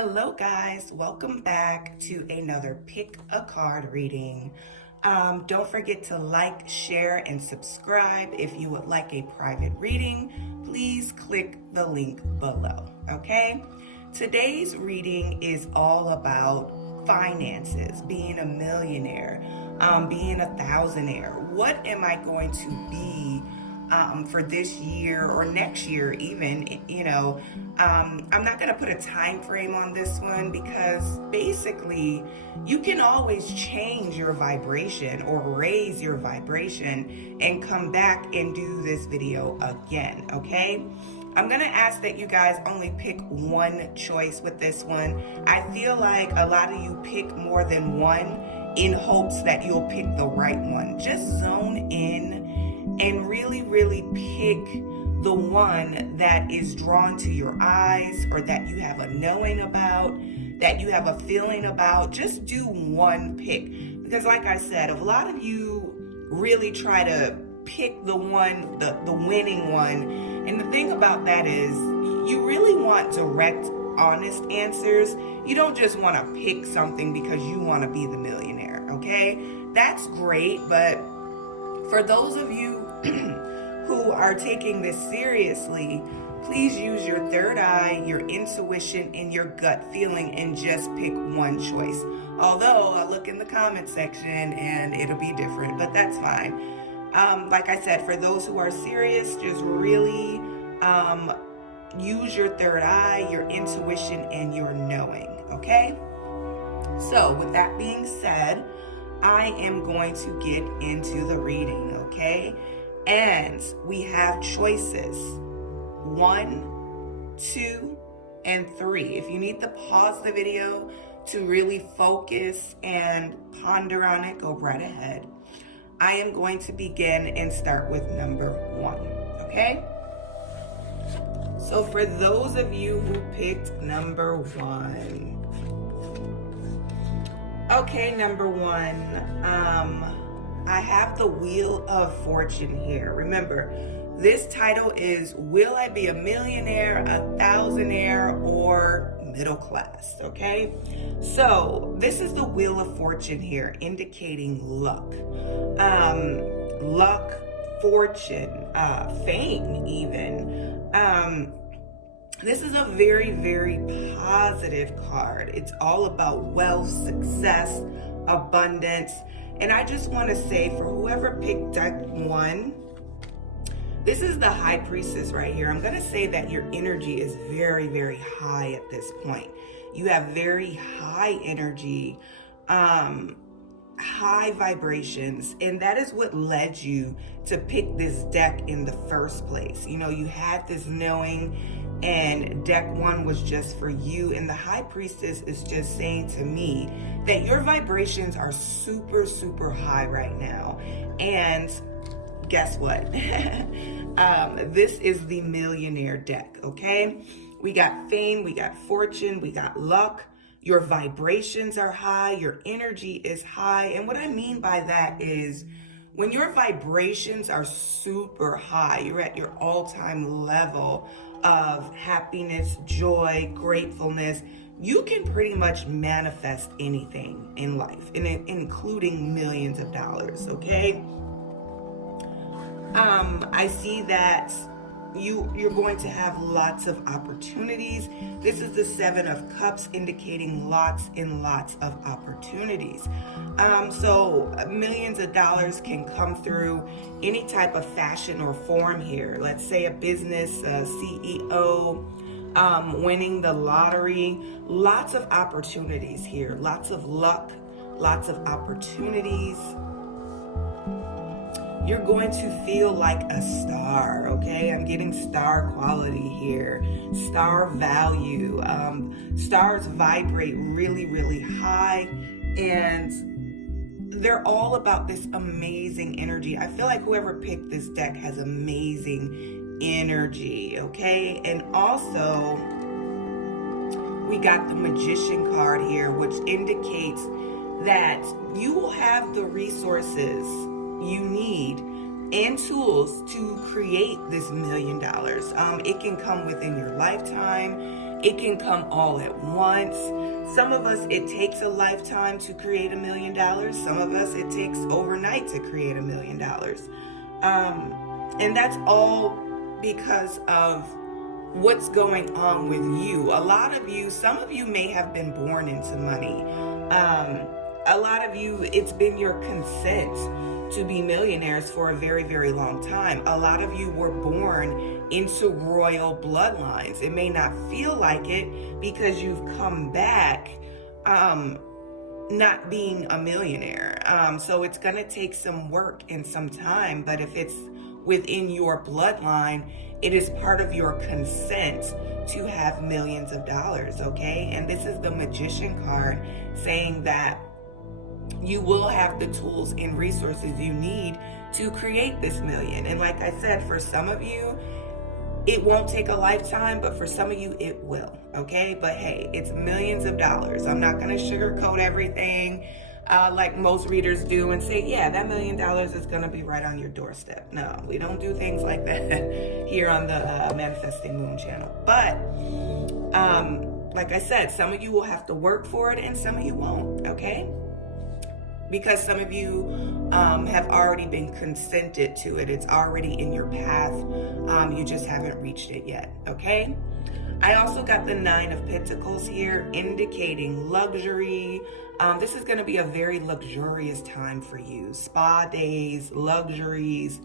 Hello guys, welcome back to another Pick a Card reading. Don't forget to like, share, and subscribe. If you would like a private reading, please click the link below, okay? Today's reading is all about finances, being a millionaire, being a thousandaire. What am I going to be for this year or next year even, I'm not going to put a time frame on this one because basically you can always change your vibration or raise your vibration and come back and do this video again, okay? I'm going to ask that you guys only pick one choice with this one. I feel like a lot of you pick more than one in hopes that you'll pick the right one. Just zone in and really pick the one that is drawn to your eyes or that you have a knowing about, that you have a feeling about. Just do one pick. Because like I said, a lot of you really try to pick the one, the winning one. And the thing about that is you really want direct, honest answers. You don't just want to pick something because you want to be the millionaire, okay? That's great, but for those of you who are taking this seriously, please use your third eye, your intuition, and your gut feeling and just pick one choice. Although I'll look in the comment section and it'll be different, but that's fine. Like I said, for those who are serious, just really use your third eye, your intuition, and your knowing, okay? So with that being said, I am going to get into the reading, okay? And we have choices 1, 2, and 3. If you need to pause the video to really focus and ponder on it, go right ahead. I am going to begin and start with number 1, okay? So for those of you who picked number 1, okay, number 1, I have the Wheel of Fortune here. Remember, this title is Will I Be a Millionaire, a Thousandaire, or Middle Class, okay? So this is the Wheel of Fortune here, indicating luck. Luck, fortune, fame even. This is a very positive card. It's all about wealth, success, abundance. And I just want to say, for whoever picked deck 1, this is the High Priestess right here. I'm going to say that your energy is very high at this point. You have very high energy, high vibrations, and that is what led you to pick this deck in the first place. You know, you had this knowing, and deck 1 was just for you. And the High Priestess is just saying to me that your vibrations are super high right now. And guess what? This is the Millionaire deck, okay? We got fame, we got fortune, we got luck. Your vibrations are high, your energy is high. And what I mean by that is when your vibrations are super high, you're at your all-time level of happiness, joy, gratefulness, you can pretty much manifest anything in life, including millions of dollars, okay? I see that you're going to have lots of opportunities. This is the 7 of Cups, indicating lots and lots of opportunities. So millions of dollars can come through any type of fashion or form here. Let's say a business, a CEO, winning the lottery. Lots of opportunities here. Lots of luck, lots of opportunities. You're going to feel like a star, okay? I'm getting star quality here, star value. Stars vibrate really high, and they're all about this amazing energy. I feel like whoever picked this deck has amazing energy, okay? And also, we got the Magician card here, which indicates that you will have the resources you need and tools to create this $1 million. It can come within your lifetime. It can come all at once. Some of us, it takes a lifetime to create $1 million. Some of us, it takes overnight to create $1 million. And that's all because of what's going on with you. A lot of you, some of you may have been born into money. A lot of you, it's been your consent to be millionaires for a very, very long time. A lot of you were born into royal bloodlines. It may not feel like it because you've come back not being a millionaire. So it's going to take some work and some time, but if it's within your bloodline, it is part of your consent to have millions of dollars, okay? And this is the Magician card saying that you will have the tools and resources you need to create this million. And like I said, for some of you, it won't take a lifetime, but for some of you, it will, okay? But hey, it's millions of dollars. I'm not gonna sugarcoat everything like most readers do and say, yeah, that $1 million is gonna be right on your doorstep. No, we don't do things like that here on the Manifesting Moon channel. But like I said, some of you will have to work for it and some of you won't, okay? Because some of you have already been consented to it. It's already in your path. You just haven't reached it yet, okay? I also got the 9 of Pentacles here, indicating luxury. This is going to be a very luxurious time for you. Spa days, luxuries,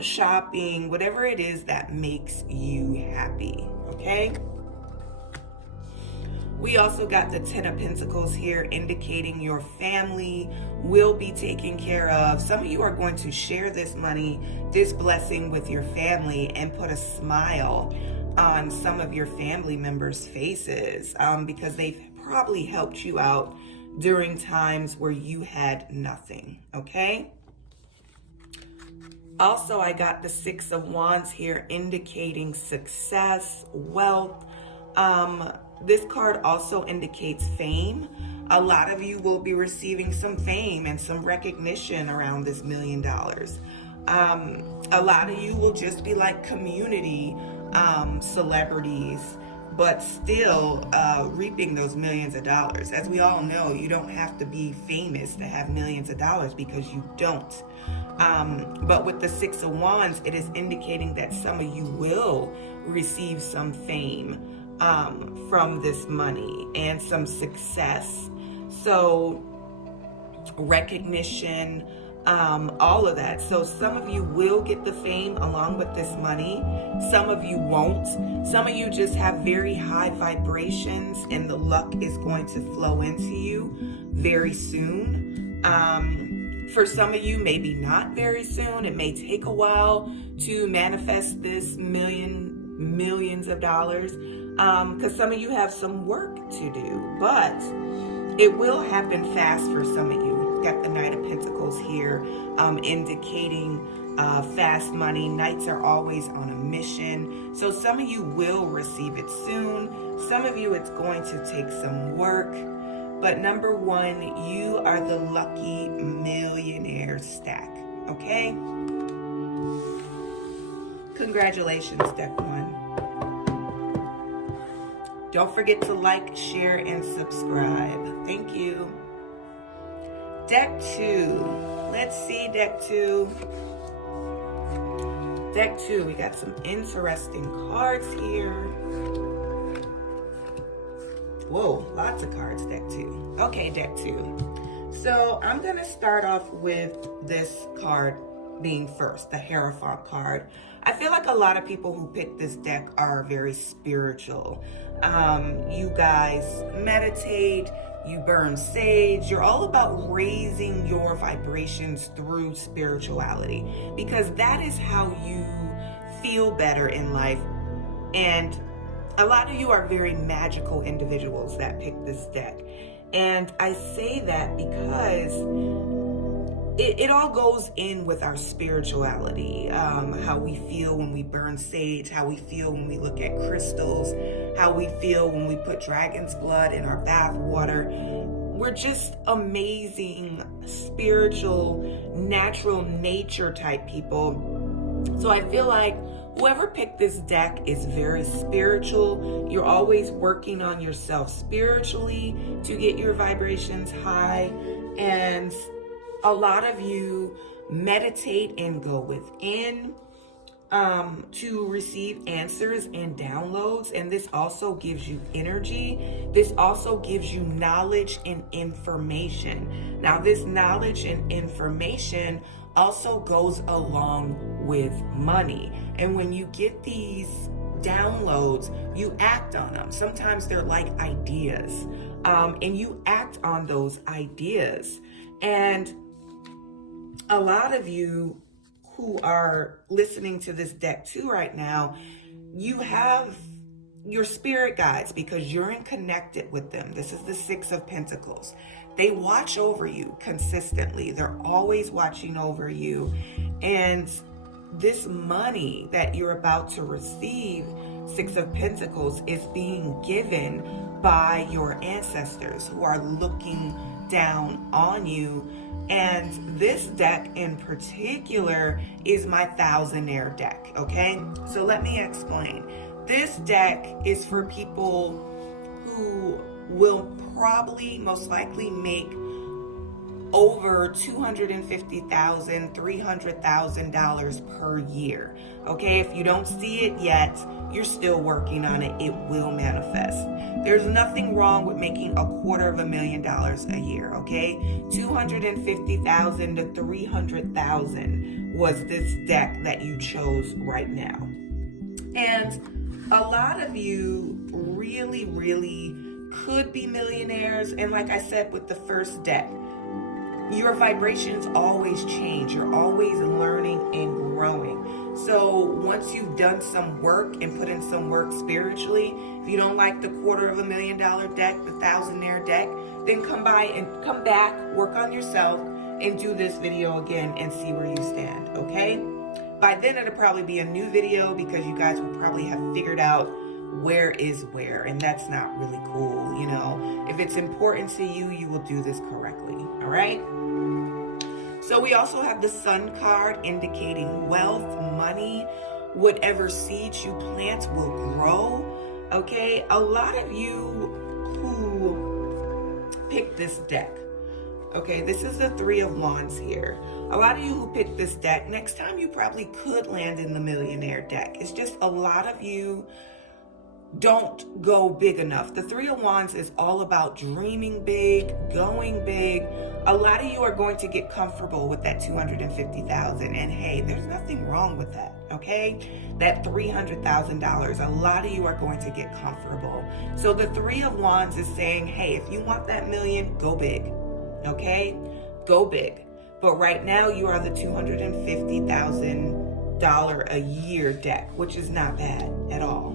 shopping, whatever it is that makes you happy, okay? We also got the 10 of Pentacles here, indicating your family will be taken care of. Some of you are going to share this money, this blessing with your family and put a smile on some of your family members' faces because they've probably helped you out during times where you had nothing, okay? Also, I got the 6 of Wands here, indicating success, wealth. This card also indicates fame. A lot of you will be receiving some fame and some recognition around this $1 million. A lot of you will just be like community celebrities, but still reaping those millions of dollars. As we all know, you don't have to be famous to have millions of dollars because you don't. But with the 6 of Wands, it is indicating that some of you will receive some fame from this money and some success. So recognition, all of that. So some of you will get the fame along with this money. Some of you won't. Some of you just have very high vibrations and the luck is going to flow into you very soon. For some of you, maybe not very soon. It may take a while to manifest this millions of dollars. Because some of you have some work to do, but it will happen fast for some of you. We've got the Knight of Pentacles here, indicating fast money. Knights are always on a mission. So some of you will receive it soon. Some of you, it's going to take some work. But number one, you are the lucky millionaire stack, okay? Congratulations, Deck 1. Don't forget to like, share, and subscribe. Thank you. Deck 2. Let's see, Deck 2. Deck 2, we got some interesting cards here. Whoa, lots of cards, Deck 2. Okay, Deck 2. So I'm going to start off with this card being first, the Hierophant card. I feel like a lot of people who pick this deck are very spiritual. You guys meditate, you burn sage, you're all about raising your vibrations through spirituality because that is how you feel better in life. And a lot of you are very magical individuals that pick this deck. And I say that because it all goes in with our spirituality, how we feel when we burn sage, how we feel when we look at crystals, how we feel when we put dragon's blood in our bath water. We're just amazing, spiritual, natural nature type people. So I feel like whoever picked this deck is very spiritual. You're always working on yourself spiritually to get your vibrations high. And a lot of you meditate and go within to receive answers and downloads. And this also gives you energy. This also gives you knowledge and information. Now, this knowledge and information also goes along with money. And when you get these downloads, you act on them. Sometimes they're like ideas, and you act on those ideas. And a lot of you who are listening to this deck too right now, you have your spirit guides because you're connected with them. This is the Six of Pentacles. They watch over you consistently. They're always watching over you. And this money that you're about to receive, Six of Pentacles, is being given by your ancestors who are looking down on you. And this deck in particular is my Thousandaire deck, okay? So let me explain. This deck is for people who will probably most likely make over $250,000, $300,000 per year. Okay, if you don't see it yet, you're still working on it. It will manifest. There's nothing wrong with making $250,000 a year. Okay, $250,000 to $300,000 was this deck that you chose right now. And a lot of you really, really could be millionaires. And like I said with the first deck, your vibrations always change. You're always learning and growing. So once you've done some work and put in some work spiritually, if you don't like the $250,000 deck, the Thousandaire deck, then come back, work on yourself, and do this video again and see where you stand, okay? By then it'll probably be a new video because you guys will probably have figured out where is where, and that's not really cool, you know. If it's important to you, you will do this correctly, all right? So we also have the Sun card indicating wealth, money, whatever seeds you plant will grow, okay? A lot of you who picked this deck, okay, this is the Three of Wands here. A lot of you who picked this deck, next time you probably could land in the Millionaire deck. It's just a lot of you don't go big enough. The Three of Wands is all about dreaming big, going big. A lot of you are going to get comfortable with that $250,000, and hey, there's nothing wrong with that, okay? That $300,000, a lot of you are going to get comfortable. So the Three of Wands is saying, hey, if you want that million, go big, okay? Go big. But right now you are the $250,000 a year deck, which is not bad at all.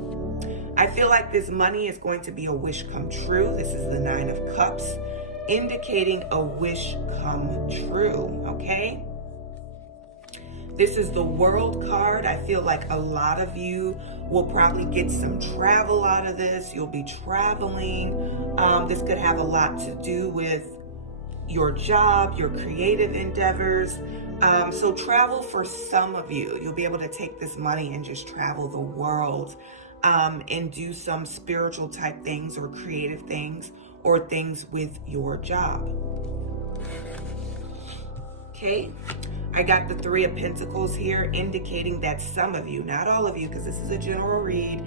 I feel like this money is going to be a wish come true. This is the Nine of Cups, indicating a wish come true, okay? This is the World card. I feel like a lot of you will probably get some travel out of this. You'll be traveling. This could have a lot to do with your job, your creative endeavors. So travel for some of you. You'll be able to take this money and just travel the world. And do some spiritual type things or creative things or things with your job. Okay, I got the Three of Pentacles here, indicating that some of you, not all of you, because this is a general read,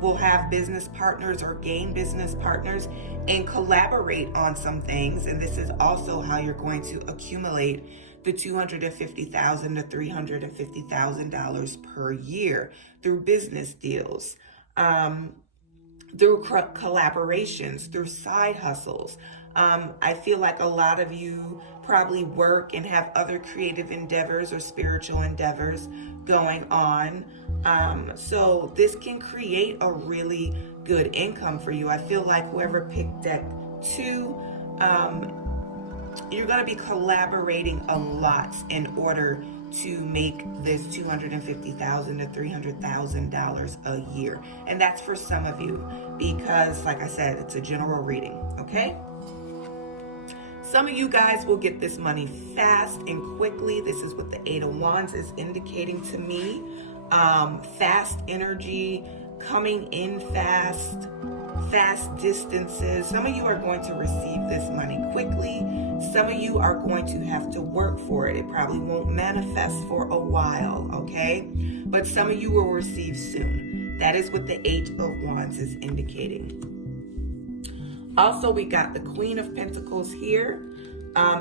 will have business partners or gain business partners and collaborate on some things. And this is also how you're going to accumulate the $250,000 to $350,000 per year through business deals, through collaborations, through side hustles. I feel like a lot of you probably work and have other creative endeavors or spiritual endeavors going on. So this can create a really good income for you. I feel like whoever picked deck 2, you're going to be collaborating a lot in order to make this $250,000 to $300,000 a year. And that's for some of you because, like I said, it's a general reading, okay? Some of you guys will get this money fast and quickly. This is what the Eight of Wands is indicating to me. fast energy, coming in fast distances. Some of you are going to receive this money quickly. Some of you are going to have to work for it. It probably won't manifest for a while, okay? But some of you will receive soon. That is what the Eight of Wands is indicating. Also, we got the Queen of Pentacles here,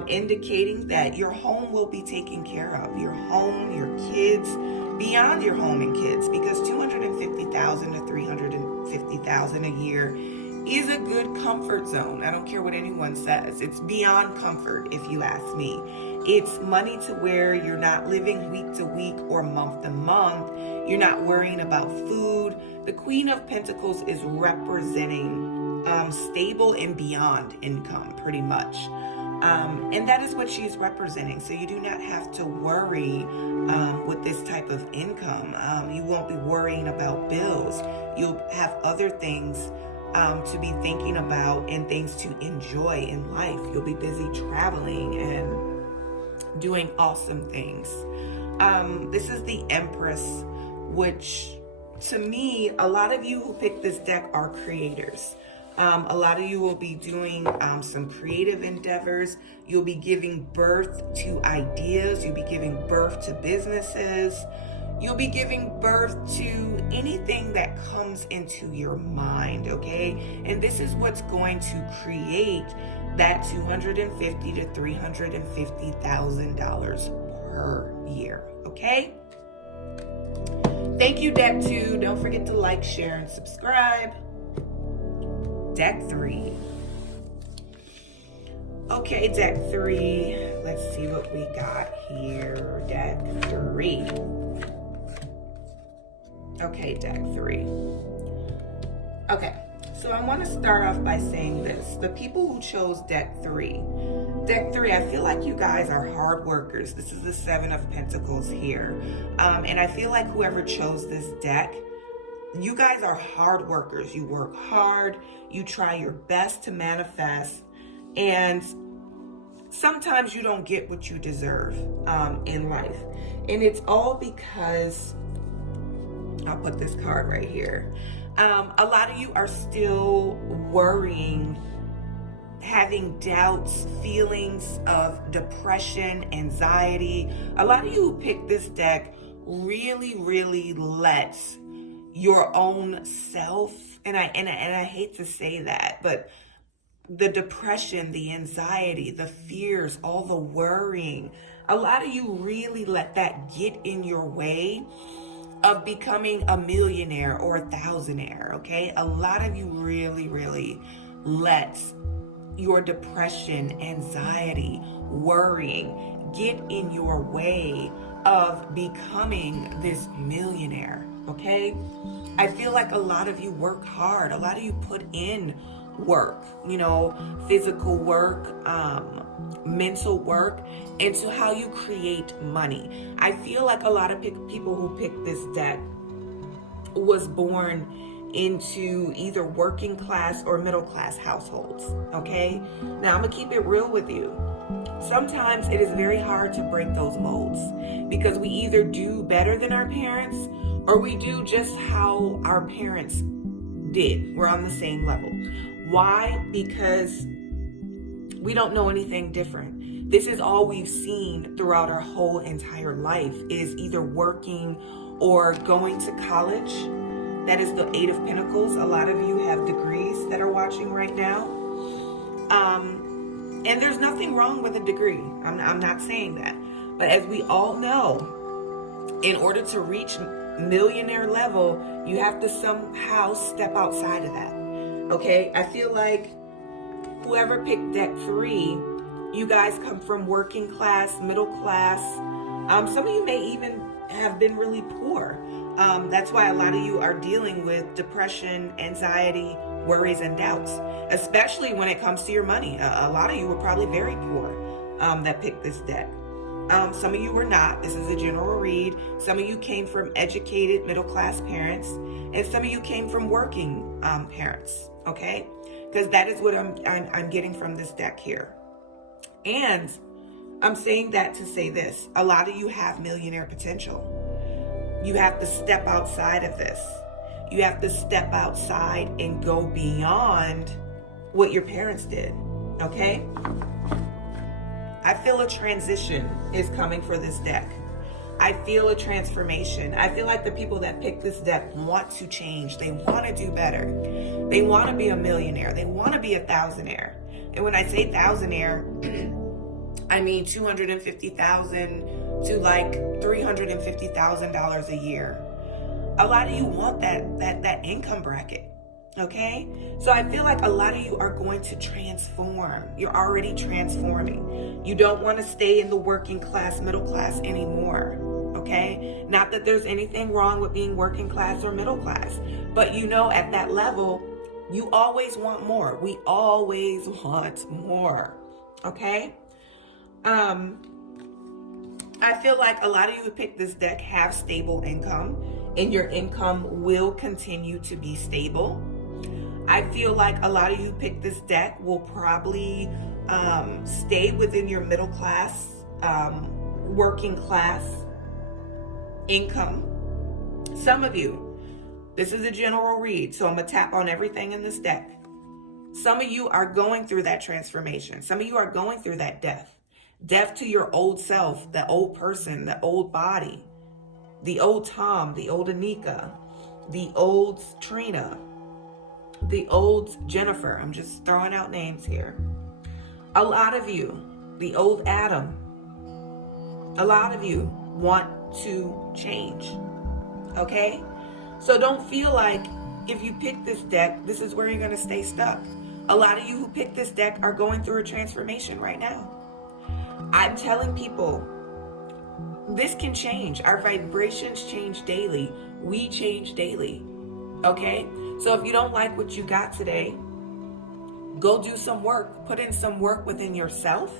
indicating that your home will be taken care of. Your home, your kids, beyond your home and kids, because $250,000 to $350,000 a year is a good comfort zone. I don't care what anyone says. It's beyond comfort, if you ask me. It's money to where you're not living week to week or month to month. You're not worrying about food. The Queen of Pentacles is representing stable and beyond income, pretty much. And that is what she's representing. So you do not have to worry with this type of income. You won't be worrying about bills. You'll have other things to be thinking about and things to enjoy in life. You'll be busy traveling and doing awesome things. This is the Empress, which to me, a lot of you who pick this deck are creators. A lot of you will be doing some creative endeavors. You'll be giving birth to ideas. You'll be giving birth to businesses. You'll be giving birth to anything that comes into your mind, okay? And this is what's going to create that $250,000 to $350,000 per year, okay? Thank you, Deck 2. Don't forget to like, share, and subscribe. Deck 3. Okay, Deck 3. Let's see what we got here. Deck 3. Okay, Deck 3. Okay, so I want to start off by saying this. The people who chose Deck 3. Deck 3, I feel like you guys are hard workers. This is the Seven of Pentacles here. And I feel like whoever chose this deck, you guys are hard workers. You work hard. You try your best to manifest. And sometimes you don't get what you deserve in life. And it's all because, I'll put this card right here. A lot of you are still worrying, having doubts, feelings of depression, anxiety. A lot of you who pick this deck really let your own self, and I hate to say that, but the depression, the anxiety, the fears, all the worrying, a lot of you really let that get in your way of becoming a millionaire or a thousandaire, okay? A lot of you really let your depression, anxiety, worrying get in your way of becoming this millionaire, okay? I feel like a lot of you work hard. A lot of you put in work, you know, physical work, mental work, into how you create money. I feel like a lot of people who pick this deck was born into either working class or middle class households, okay? Now, I'm gonna keep it real with you. Sometimes it is very hard to break those molds because we either do better than our parents or we do just how our parents did. We're on the same level. Why? Because we don't know anything different. This is all we've seen throughout our whole entire life, is either working or going to college. That is the Eight of Pentacles. A lot of you have degrees that are watching right now. And there's nothing wrong with a degree. I'm not saying that. But as we all know, in order to reach millionaire level, you have to somehow step outside of that. Okay? I feel like whoever picked Deck 3, you guys come from working class, middle class. Some of you may even have been really poor. That's why a lot of you are dealing with depression, anxiety, worries, and doubts, especially when it comes to your money. A lot of you were probably very poor that picked this deck. Some of you were not. This is a general read. Some of you came from educated middle-class parents, and some of you came from working parents, okay? Because that is what I'm getting from this deck here. And I'm saying that to say this. A lot of you have millionaire potential. You have to step outside of this. You have to step outside and go beyond what your parents did, okay? I feel a transition is coming for this deck. I feel a transformation. I feel like the people that pick this deck want to change. They want to do better. They want to be a millionaire. They want to be a thousandaire. And when I say thousandaire, I mean $250,000 to like $350,000 a year. A lot of you want that income bracket. Okay? So I feel like a lot of you are going to transform. You're already transforming. You don't want to stay in the working class, middle class anymore. Okay? Not that there's anything wrong with being working class or middle class, but you know, at that level, you always want more. We always want more. Okay? I feel like a lot of you who picked this deck have stable income, and your income will continue to be stable. I feel like a lot of you who picked this deck will probably stay within your middle class, working class income. Some of you, this is a general read, so I'm going to tap on everything in this deck. Some of you are going through that transformation. Some of you are going through that death. Death to your old self, the old person, the old body, the old Tom, the old Anika, the old Trina, the old Jennifer. I'm just throwing out names here. A lot of you, the old Adam. A lot of you want to change. Okay? So don't feel like if you pick this deck, this is where you're going to stay stuck. A lot of you who pick this deck are going through a transformation right now. I'm telling people, this can change. Our vibrations change daily. We change daily. Okay? So if you don't like what you got today, go do some work. Put in some work within yourself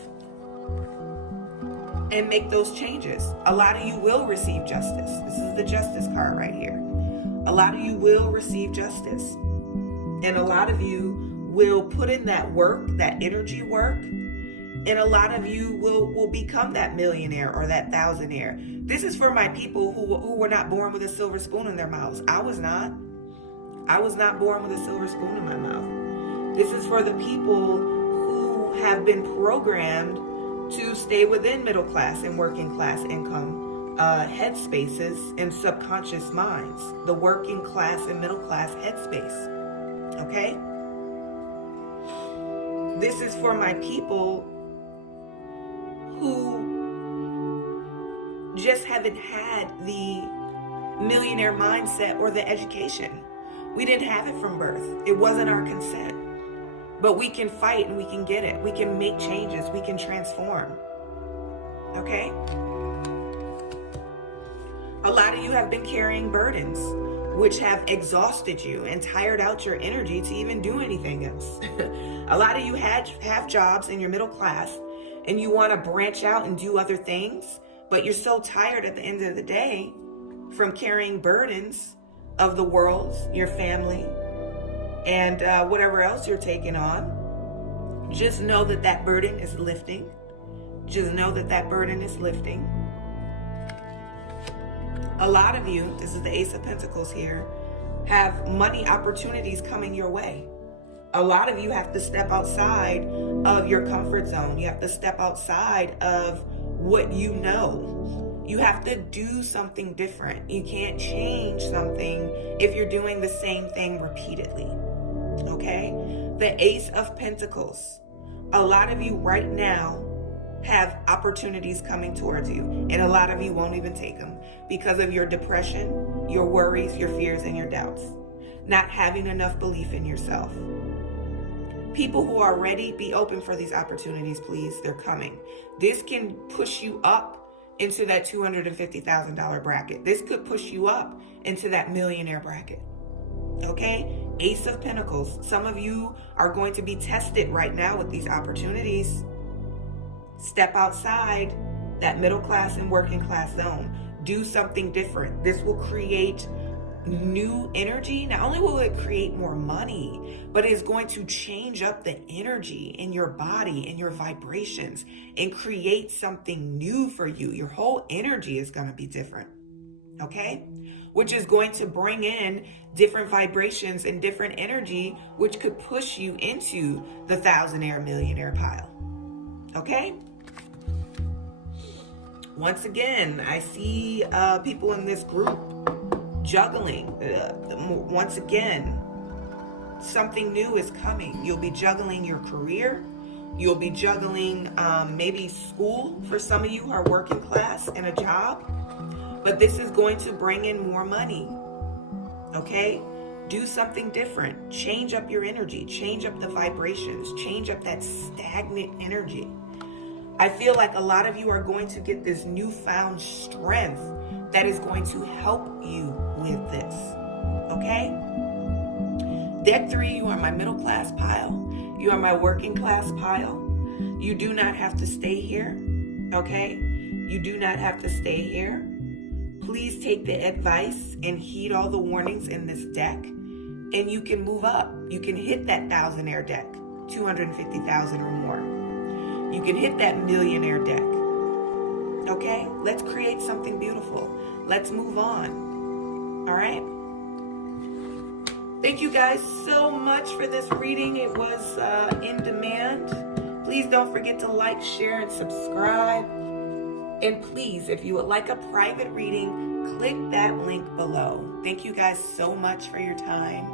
and make those changes. A lot of you will receive justice. This is the justice card right here. A lot of you will receive justice. And a lot of you will put in that work, that energy work. And a lot of you will become that millionaire or that thousandaire. This is for my people who were not born with a silver spoon in their mouths. I was not. I was not born with a silver spoon in my mouth. This is for the people who have been programmed to stay within middle class and working class income headspaces and subconscious minds. The working class and middle class headspace. Okay? This is for my people who just haven't had the millionaire mindset or the education. We didn't have it from birth. It wasn't our consent. But we can fight and we can get it. We can make changes. We can transform. Okay? A lot of you have been carrying burdens, which have exhausted you and tired out your energy to even do anything else. A lot of you have jobs in your middle class and you want to branch out and do other things, but you're so tired at the end of the day from carrying burdens of the world, your family, and whatever else you're taking on. Just know that that burden is lifting. Just know that that burden is lifting. A lot of you, this is the Ace of Pentacles here, have money opportunities coming your way. A lot of you have to step outside of your comfort zone. You have to step outside of what you know. You have to do something different. You can't change something if you're doing the same thing repeatedly. Okay? The Ace of Pentacles. A lot of you right now have opportunities coming towards you, and a lot of you won't even take them because of your depression, your worries, your fears, and your doubts. Not having enough belief in yourself. People who are ready, be open for these opportunities, please. They're coming. This can push you up into that $250,000 bracket. This could push you up into that millionaire bracket. Okay? Ace of Pentacles. Some of you are going to be tested right now with these opportunities. Step outside that middle class and working class zone. Do something different. This will create new energy. Not only will it create more money, but it's going to change up the energy in your body and your vibrations and create something new for you. Your whole energy is going to be different. okay? Which is going to bring in different vibrations and different energy, which could push you into the Thousandaire millionaire pile, okay? Once again, I see people in this group juggling. Once again, something new is coming. You'll be juggling your career. You'll be juggling maybe school for some of you who are working class and a job. But this is going to bring in more money, okay? Do something different. Change up your energy. Change up the vibrations. Change up that stagnant energy. I feel like a lot of you are going to get this newfound strength that is going to help you with this, okay? Deck 3, you are my middle class pile. You are my working class pile. You do not have to stay here, okay? You do not have to stay here. Please take the advice and heed all the warnings in this deck, and you can move up. You can hit that Thousandaire deck, 250,000 or more. You can hit that millionaire deck. Okay? Let's create something beautiful. Let's move on. All right? Thank you guys so much for this reading. It was in demand. Please don't forget to like, share, and subscribe. And please, if you would like a private reading, click that link below. Thank you guys so much for your time.